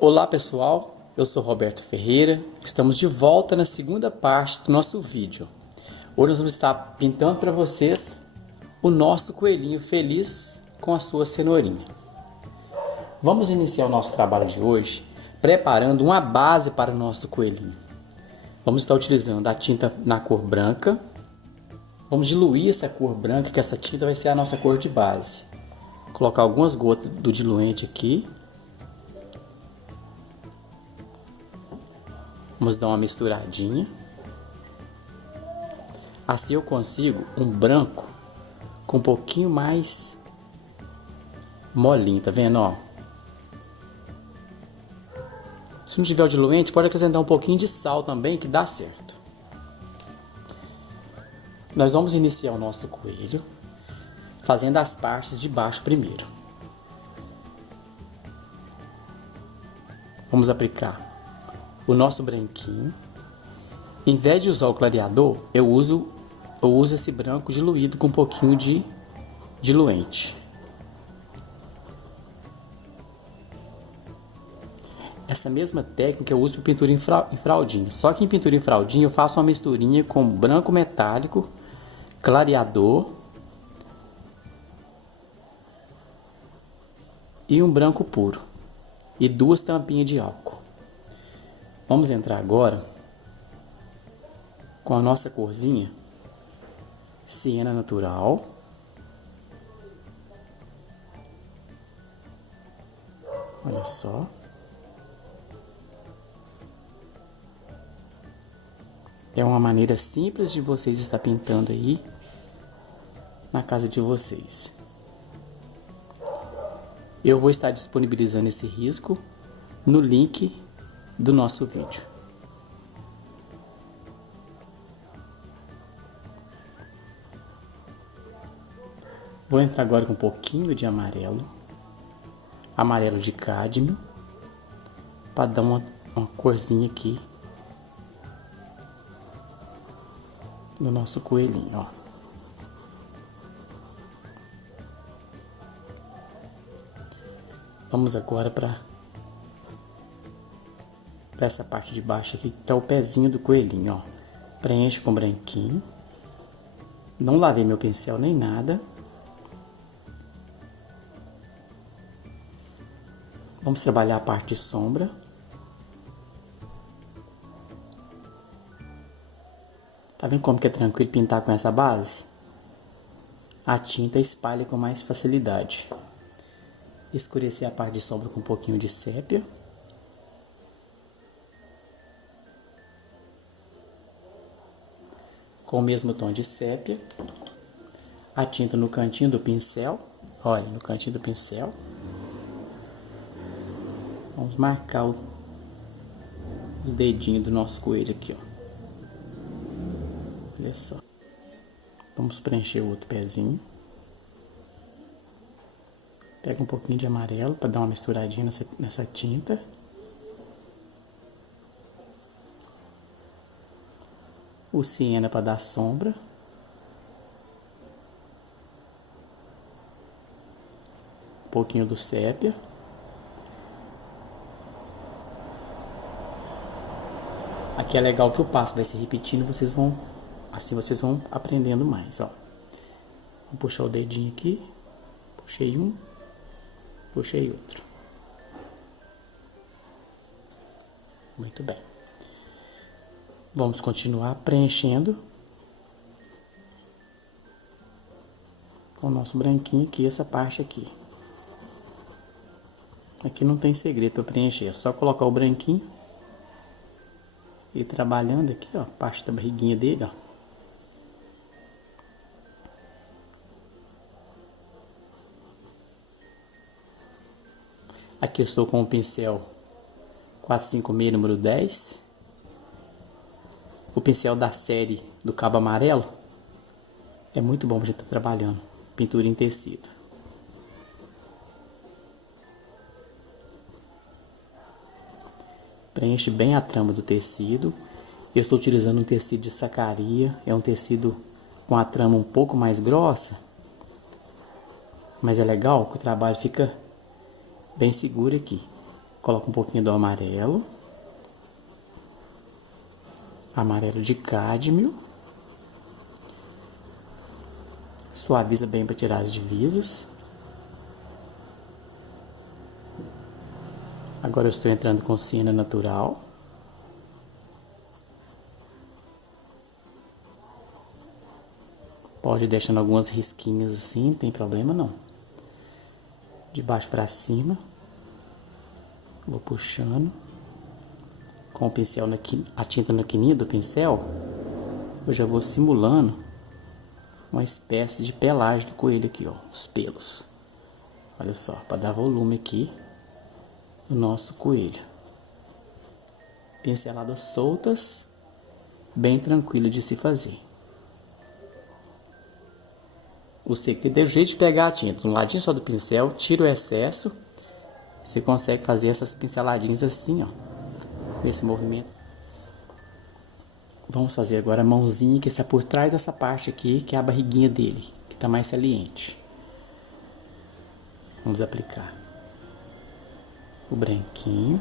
Olá pessoal, eu sou Roberto Ferreira, estamos de volta na segunda parte do nosso vídeo. Hoje nós vamos estar pintando para vocês o nosso coelhinho feliz com a sua cenourinha. Vamos iniciar o nosso trabalho de hoje preparando uma base para o nosso coelhinho. Vamos estar utilizando a tinta na cor branca. Vamos diluir essa cor branca, que essa tinta vai ser a nossa cor de base. Vou colocar algumas gotas do diluente aqui. Vamos dar uma misturadinha. Assim eu consigo um branco com um pouquinho mais molinho, tá vendo, ó? Se não tiver o diluente, pode acrescentar um pouquinho de sal também, que dá certo. Nós vamos iniciar o nosso coelho fazendo as partes de baixo primeiro. Vamos aplicar o nosso branquinho. Em vez de usar o clareador, eu uso esse branco diluído com um pouquinho de diluente. Essa mesma técnica eu uso em pintura em fraldinha. Só que em pintura em fraldinha eu faço uma misturinha com branco metálico, clareador e um branco puro. E 2 tampinhas de álcool. Vamos entrar agora com a nossa corzinha siena natural. Olha só. É uma maneira simples de vocês estar pintando aí na casa de vocês. Eu vou estar disponibilizando esse risco no link do nosso vídeo. Vou entrar agora com um pouquinho de amarelo de cádmio, para dar uma corzinha aqui no nosso coelhinho, ó. Vamos agora para essa parte de baixo aqui, que tá o pezinho do coelhinho, ó. Preenche com branquinho. Não lavei meu pincel nem nada. Vamos trabalhar a parte de sombra. Tá vendo como que é tranquilo pintar com essa base? A tinta espalha com mais facilidade. Escurecer a parte de sombra com um pouquinho de sépia. Com o mesmo tom de sépia, a tinta no cantinho do pincel, olha, no cantinho do pincel. Vamos marcar os dedinhos do nosso coelho aqui, ó. Olha só. Vamos preencher o outro pezinho. Pega um pouquinho de amarelo para dar uma misturadinha nessa tinta. O siena para dar sombra. Um pouquinho do sépia. Aqui é legal que o passo vai se repetindo, assim vocês vão aprendendo mais, ó. Vou puxar o dedinho aqui. Puxei um, puxei outro. Muito bem. Vamos continuar preenchendo com o nosso branquinho aqui, essa parte aqui. Aqui não tem segredo para preencher, é só colocar o branquinho e ir trabalhando aqui, ó, a parte da barriguinha dele, ó. Aqui eu estou com o pincel 456 número 10. O pincel da série do cabo amarelo é muito bom pra gente estar trabalhando pintura em tecido. Preenche bem a trama do tecido. Eu estou utilizando um tecido de sacaria, é um tecido com a trama um pouco mais grossa, mas é legal que o trabalho fica bem seguro aqui. Coloco um pouquinho do amarelo. Amarelo de cádmio. Suaviza bem para tirar as divisas. Agora eu estou entrando com siena natural. Pode ir deixando algumas risquinhas assim, não tem problema não. De baixo para cima. Vou puxando. Com o pincel, a tinta na quininha do pincel, eu já vou simulando uma espécie de pelagem do coelho aqui, ó, os pelos. Olha só, para dar volume aqui no nosso coelho. Pinceladas soltas, bem tranquilo de se fazer. O segredo é o jeito de pegar a tinta, no ladinho só do pincel, tira o excesso, você consegue fazer essas pinceladinhas assim, ó, com esse movimento. Vamos fazer agora a mãozinha que está por trás dessa parte aqui, que é a barriguinha dele, que está mais saliente. Vamos aplicar o branquinho.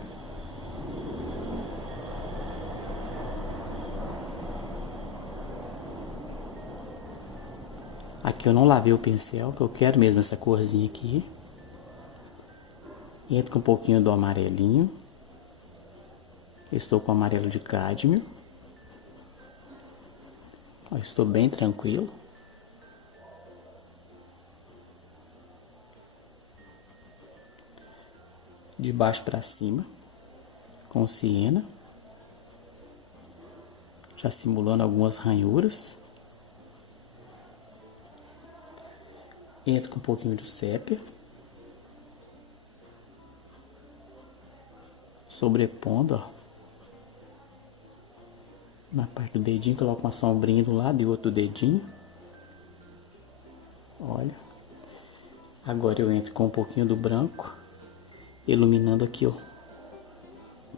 Aqui eu não lavei o pincel, que eu quero mesmo essa corzinha aqui. Entro com um pouquinho do amarelinho. Estou com amarelo de cádmio. Estou bem tranquilo. De baixo para cima, com siena. Já simulando algumas ranhuras. Entro com um pouquinho de sépia. Sobrepondo, ó. Na parte do dedinho, coloco uma sombrinha do lado e outro dedinho. Olha. Agora eu entro com um pouquinho do branco, iluminando aqui, ó,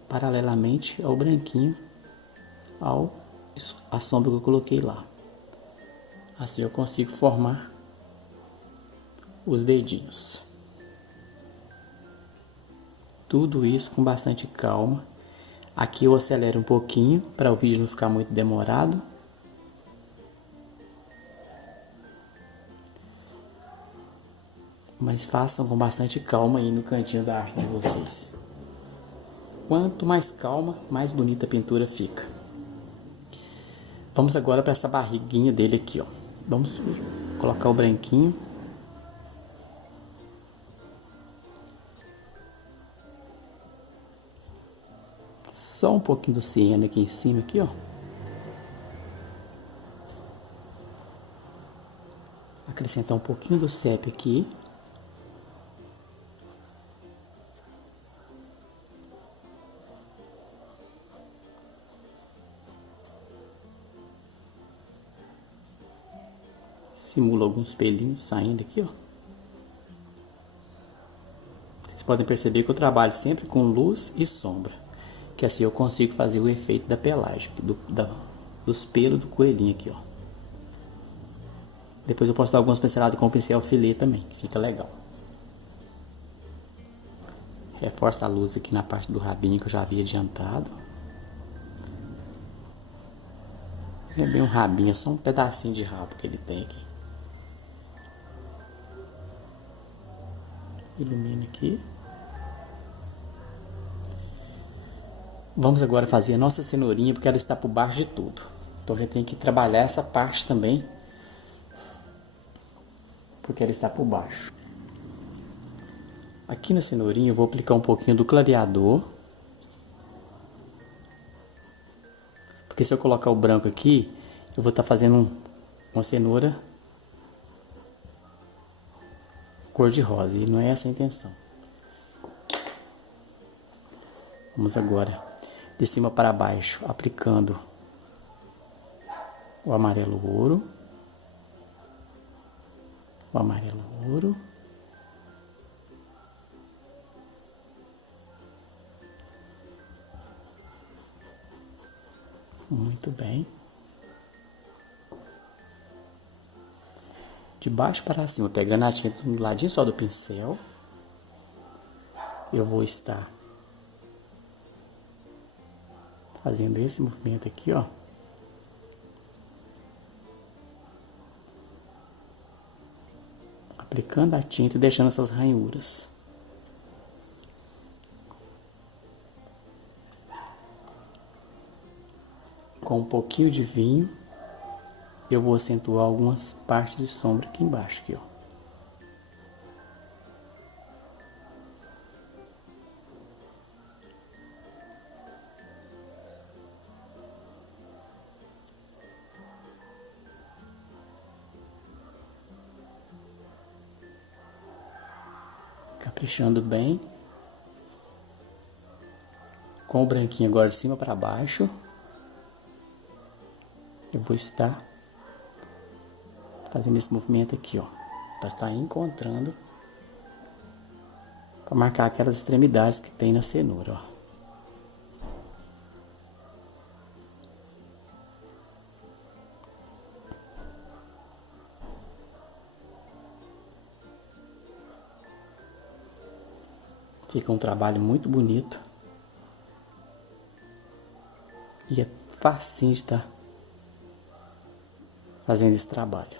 paralelamente ao branquinho, a sombra que eu coloquei lá. Assim eu consigo formar os dedinhos. Tudo isso com bastante calma. Aqui eu acelero um pouquinho para o vídeo não ficar muito demorado. Mas façam com bastante calma aí no cantinho da arte de vocês. Quanto mais calma, mais bonita a pintura fica. Vamos agora para essa barriguinha dele aqui, ó. Vamos colocar o branquinho. Só um pouquinho do siena aqui em cima, aqui, ó. Acrescentar um pouquinho do sépia aqui. Simula alguns pelinhos saindo aqui, ó. Vocês podem perceber que eu trabalho sempre com luz e sombra, que assim eu consigo fazer o efeito da pelagem, dos pelos do coelhinho aqui, ó. Depois eu posso dar algumas pinceladas com o pincel filé também, que fica legal. Reforça a luz aqui na parte do rabinho que eu já havia adiantado. Não é bem um rabinho, é só um pedacinho de rabo que ele tem aqui. Ilumina aqui. Vamos agora fazer a nossa cenourinha, porque ela está por baixo de tudo. Então a gente tem que trabalhar essa parte também, porque ela está por baixo. Aqui na cenourinha eu vou aplicar um pouquinho do clareador. Porque se eu colocar o branco aqui, eu vou estar fazendo uma cenoura cor de rosa, e não é essa a intenção. Vamos agora de cima para baixo, aplicando o amarelo ouro, o amarelo ouro, muito bem. De baixo para cima, pegando a tinta no ladinho só do pincel, eu vou estar Fazendo esse movimento aqui, ó. Aplicando a tinta e deixando essas ranhuras. Com um pouquinho de vinho, eu vou acentuar algumas partes de sombra aqui embaixo, aqui, ó. Caprichando bem. Com o branquinho agora de cima para baixo. Eu vou estar fazendo esse movimento aqui, ó. Para estar encontrando. Para marcar aquelas extremidades que tem na cenoura, ó. Fica um trabalho muito bonito. E é facinho de estar fazendo esse trabalho.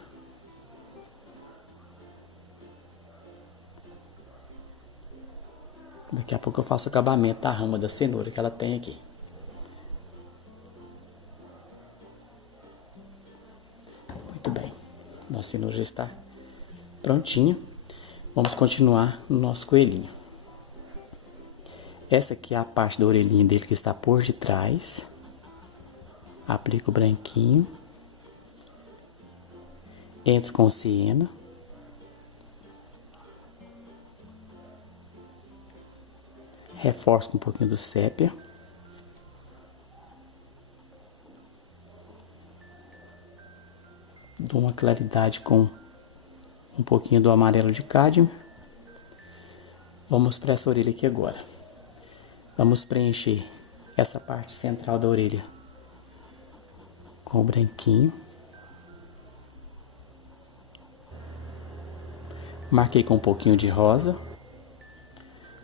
Daqui a pouco eu faço o acabamento da rama da cenoura que ela tem aqui. Muito bem. Nossa cenoura já está prontinha. Vamos continuar no nosso coelhinho. Essa aqui é a parte da orelhinha dele que está por detrás. Aplico o branquinho. Entro com siena. Reforço com um pouquinho do sépia. Dou uma claridade com um pouquinho do amarelo de cádmio. Vamos para essa orelha aqui agora. Vamos preencher essa parte central da orelha com o branquinho. Marquei com um pouquinho de rosa.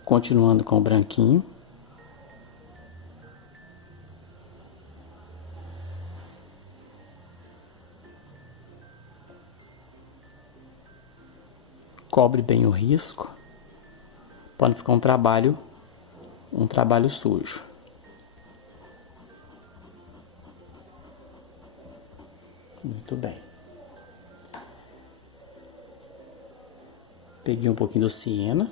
Continuando com o branquinho. Cobre bem o risco, para não ficar um trabalho sujo. Muito bem. Peguei um pouquinho do siena.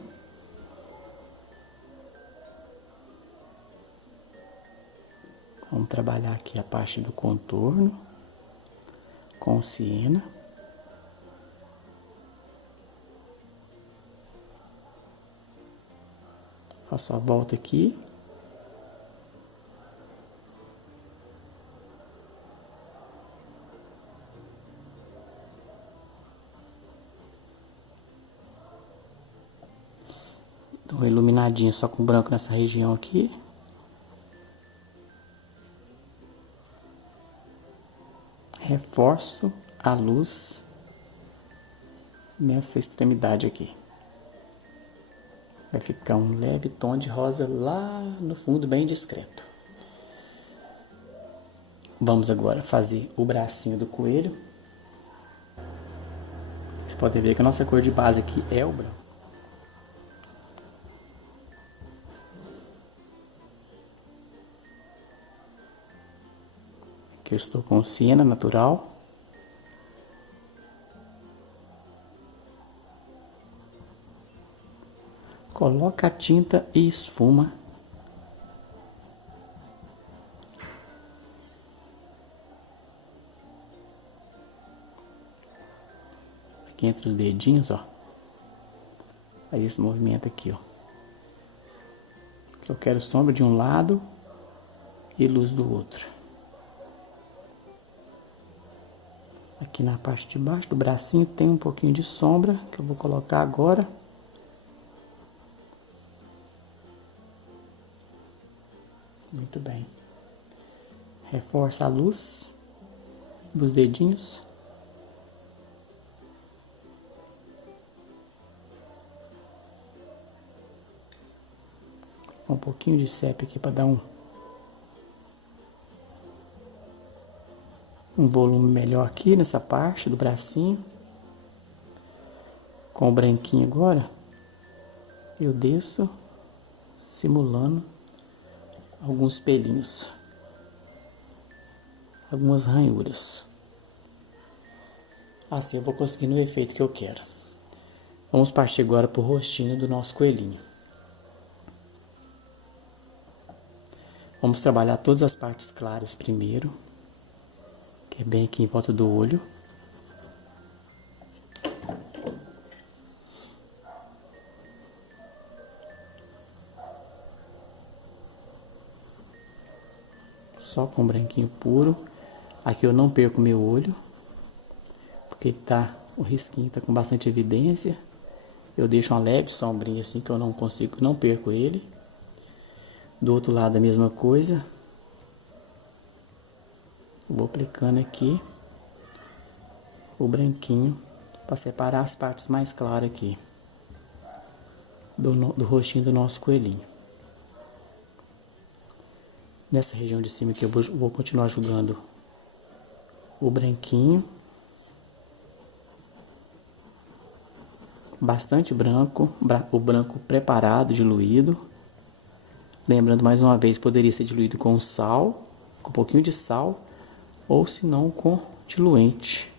Vamos trabalhar aqui a parte do contorno com siena. Faço a volta aqui. Dou uma iluminadinha só com branco nessa região aqui. Reforço a luz nessa extremidade aqui. Vai ficar um leve tom de rosa lá no fundo, bem discreto. Vamos agora fazer o bracinho do coelho. Vocês podem ver que a nossa cor de base aqui é o branco. Aqui eu estou com siena natural. Coloca a tinta e esfuma. Aqui entre os dedinhos, ó. Faz esse movimento aqui, ó. Eu quero sombra de um lado e luz do outro. Aqui na parte de baixo do bracinho tem um pouquinho de sombra que eu vou colocar agora. Muito bem. Reforça a luz dos dedinhos. Um pouquinho de sépia aqui para dar um um volume melhor aqui nessa parte do bracinho. Com o branquinho agora, eu desço simulando alguns pelinhos, algumas ranhuras. Assim eu vou conseguindo o efeito que eu quero. Vamos partir agora para o rostinho do nosso coelhinho. Vamos trabalhar todas as partes claras primeiro, que é bem aqui em volta do olho. Só com branquinho puro. Aqui eu não perco meu olho, porque o risquinho tá com bastante evidência. Eu deixo uma leve sombrinha assim que eu não perco ele. Do outro lado a mesma coisa. Vou aplicando aqui o branquinho para separar as partes mais claras aqui do rostinho do nosso coelhinho. Nessa região de cima aqui eu vou continuar jogando o branquinho. Bastante branco, o branco preparado, diluído. Lembrando mais uma vez, poderia ser diluído com sal, com um pouquinho de sal, ou se não com diluente.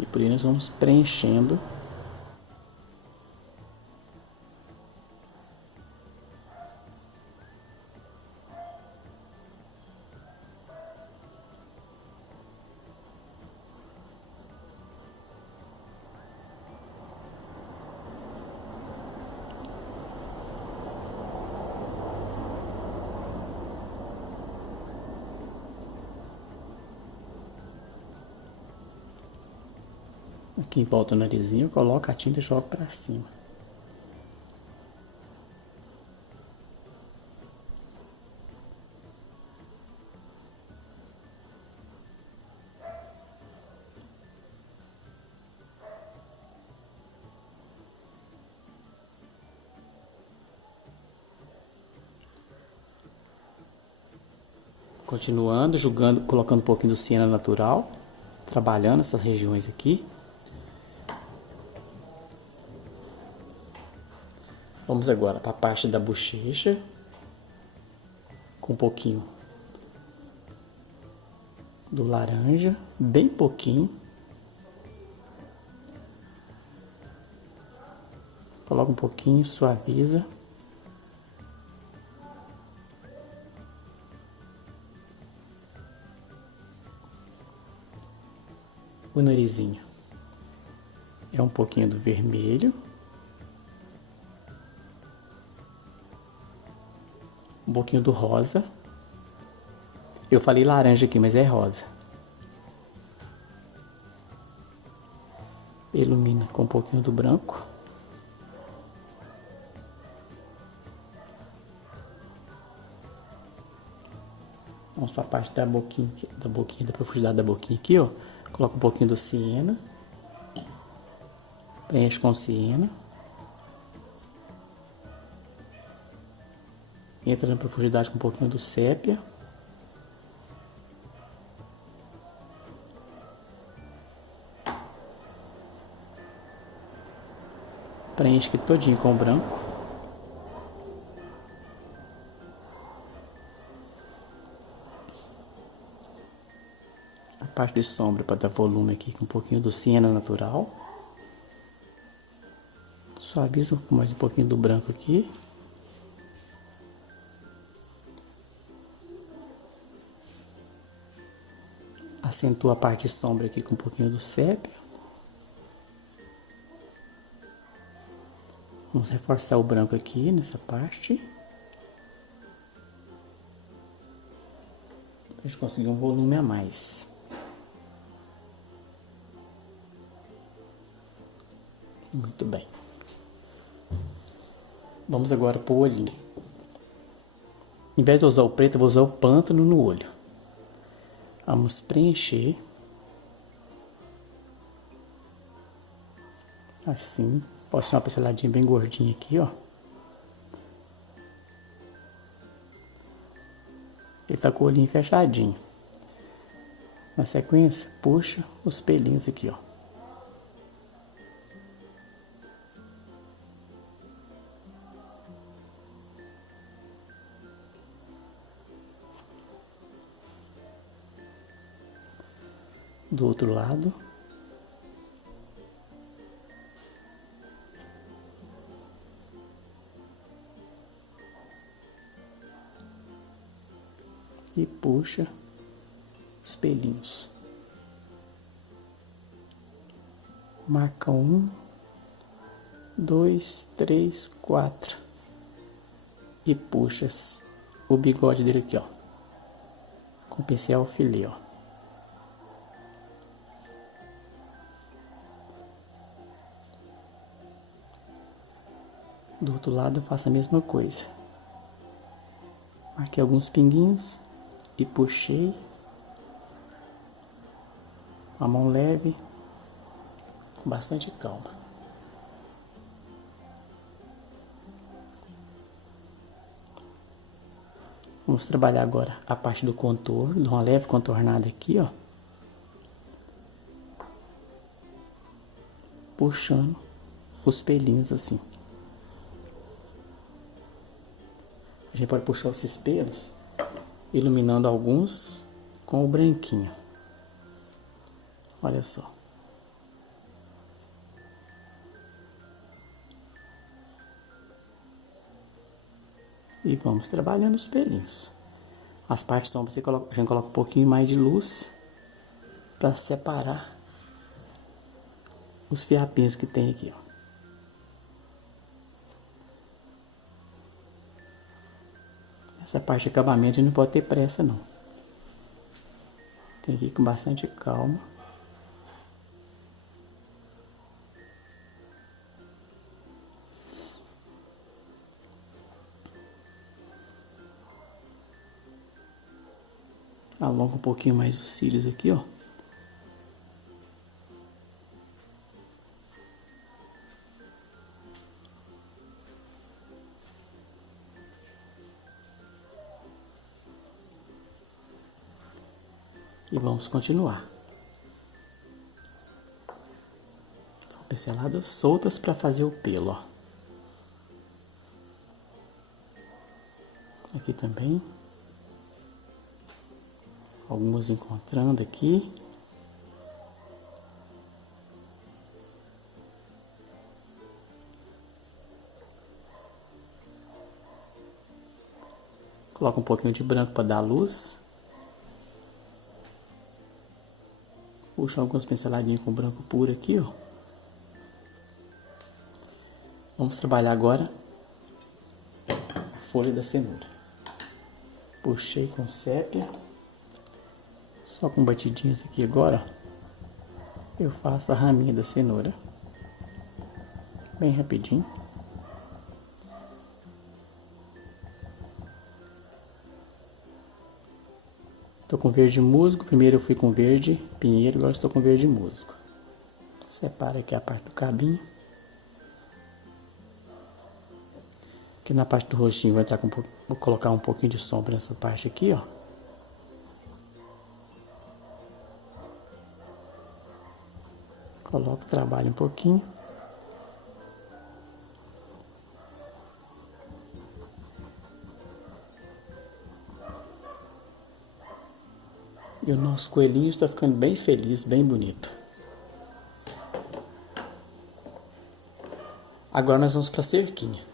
E por aí nós vamos preenchendo aqui em volta do narizinho, coloco a tinta e jogo para cima. Continuando, jogando, colocando um pouquinho do siena natural, trabalhando essas regiões aqui. Vamos agora para a parte da bochecha, com um pouquinho do laranja, bem pouquinho. Coloca um pouquinho, suaviza. O narizinho é um pouquinho do vermelho. Um pouquinho do rosa. Eu falei laranja aqui, mas é rosa. Ilumina com um pouquinho do branco. Vamos para a parte da boquinha, da profundidade da boquinha aqui, ó. Coloca um pouquinho do siena. Preenche com siena. Entra na profundidade com um pouquinho do sépia. Preenche aqui todinho com o branco. A parte de sombra para dar volume aqui com um pouquinho do siena natural. Suaviza com mais um pouquinho do branco aqui. Acentua a parte de sombra aqui com um pouquinho do sépia. Vamos reforçar o branco aqui nessa parte. Pra gente conseguir um volume a mais. Muito bem. Vamos agora pro olhinho. Em vez de usar o preto, eu vou usar o pântano no olho. Vamos preencher. Assim. Pode ser uma pinceladinha bem gordinha aqui, ó. Ele tá com o olhinho fechadinho. Na sequência, puxa os pelinhos aqui, ó. Do outro lado. E puxa os pelinhos. Marca 1, 2, 3, 4. E puxa o bigode dele aqui, ó. Com o pincel filé, ó. Do outro lado eu faço a mesma coisa. Marquei alguns pinguinhos e puxei. A mão leve, com bastante calma. Vamos trabalhar agora a parte do contorno, dar uma leve contornada aqui, ó. Puxando os pelinhos assim. A gente pode puxar esses pelos, iluminando alguns com o branquinho. Olha só. E vamos trabalhando os pelinhos. As partes sombras a gente coloca um pouquinho mais de luz para separar os fiapinhos que tem aqui, ó. Essa parte de acabamento a gente não pode ter pressa não. Tem que ir com bastante calma. Alonga um pouquinho mais os cílios aqui, ó. E vamos continuar. Pinceladas soltas para fazer o pelo, ó. Aqui também. Algumas encontrando aqui. Coloca um pouquinho de branco para dar luz. Puxa algumas pinceladinhas com branco puro aqui, ó. Vamos trabalhar agora a folha da cenoura. Puxei com sépia. Só com batidinhas aqui agora, ó, eu faço a raminha da cenoura. Bem rapidinho. Tô com verde musgo, primeiro eu fui com verde pinheiro, agora estou com verde musgo. Separa aqui a parte do cabinho. Aqui na parte do rostinho vou colocar um pouquinho de sombra nessa parte aqui, ó. Coloco, trabalho um pouquinho. E o nosso coelhinho está ficando bem feliz, bem bonito. Agora nós vamos para a cerquinha.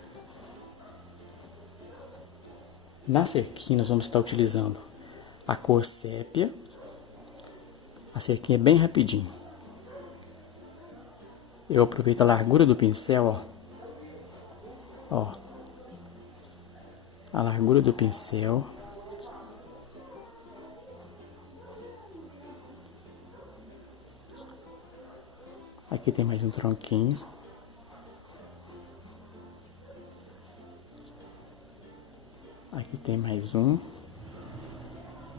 Na cerquinha nós vamos estar utilizando a cor sépia. A cerquinha é bem rapidinho. Eu aproveito a largura do pincel, ó. Ó. A largura do pincel. Aqui tem mais um tronquinho. Aqui tem mais um.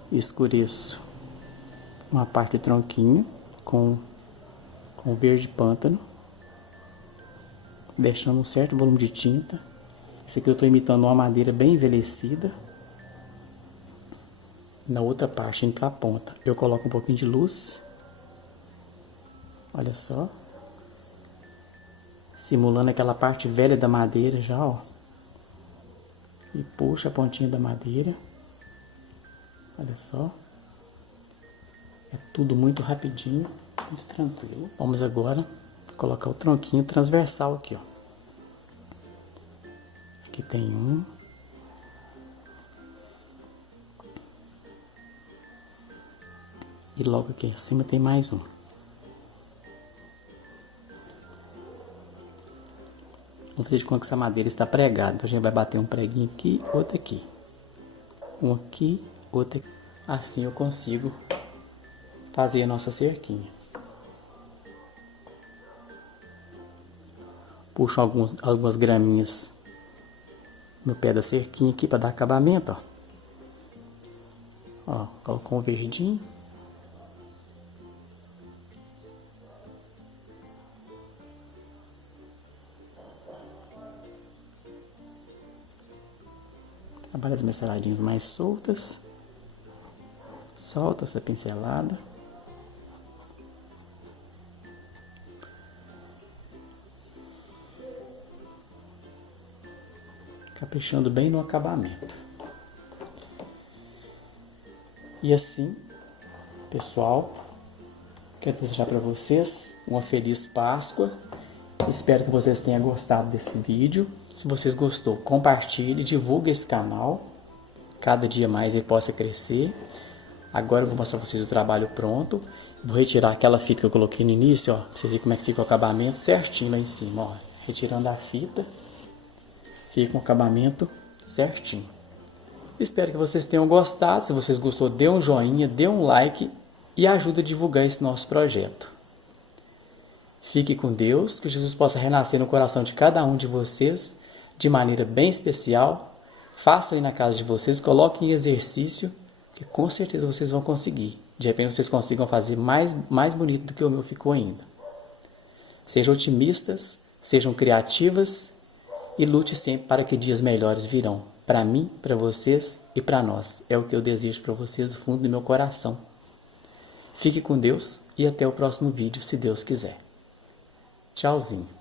Escureço uma parte do tronquinho com verde pântano, deixando um certo volume de tinta. Esse aqui eu estou imitando uma madeira bem envelhecida. Na outra parte, indo para a ponta, eu coloco um pouquinho de luz. Olha só. Simulando aquela parte velha da madeira já, ó. E puxa a pontinha da madeira. Olha só. É tudo muito rapidinho, muito tranquilo. Vamos agora colocar o tronquinho transversal aqui, ó. Aqui tem um. E logo aqui em cima tem mais um. Vamos fazer de conta que essa madeira está pregada. Então a gente vai bater um preguinho aqui, outro aqui. Um aqui, outro aqui. Assim eu consigo fazer a nossa cerquinha. Puxo algumas graminhas no pé da cerquinha aqui para dar acabamento, ó. Ó, colocou um verdinho. Trabalha as mensaladinhas mais soltas. Solta essa pincelada. Caprichando bem no acabamento. E assim, pessoal, quero desejar para vocês uma feliz Páscoa. Espero que vocês tenham gostado desse vídeo. Se vocês gostou, compartilhe, divulgue esse canal. Cada dia mais ele possa crescer. Agora eu vou mostrar para vocês o trabalho pronto. Vou retirar aquela fita que eu coloquei no início, ó, para vocês verem como é que fica o acabamento certinho lá em cima, ó. Retirando a fita, fica um acabamento certinho. Espero que vocês tenham gostado. Se vocês gostou, dê um joinha, dê um like e ajude a divulgar esse nosso projeto. Fique com Deus, que Jesus possa renascer no coração de cada um de vocês de maneira bem especial. Faça aí na casa de vocês, coloquem em exercício, que com certeza vocês vão conseguir. De repente vocês consigam fazer mais bonito do que o meu ficou ainda. Sejam otimistas, sejam criativas e lute sempre para que dias melhores virão. Para mim, para vocês e para nós. É o que eu desejo para vocês do fundo do meu coração. Fique com Deus e até o próximo vídeo, se Deus quiser. Tchauzinho.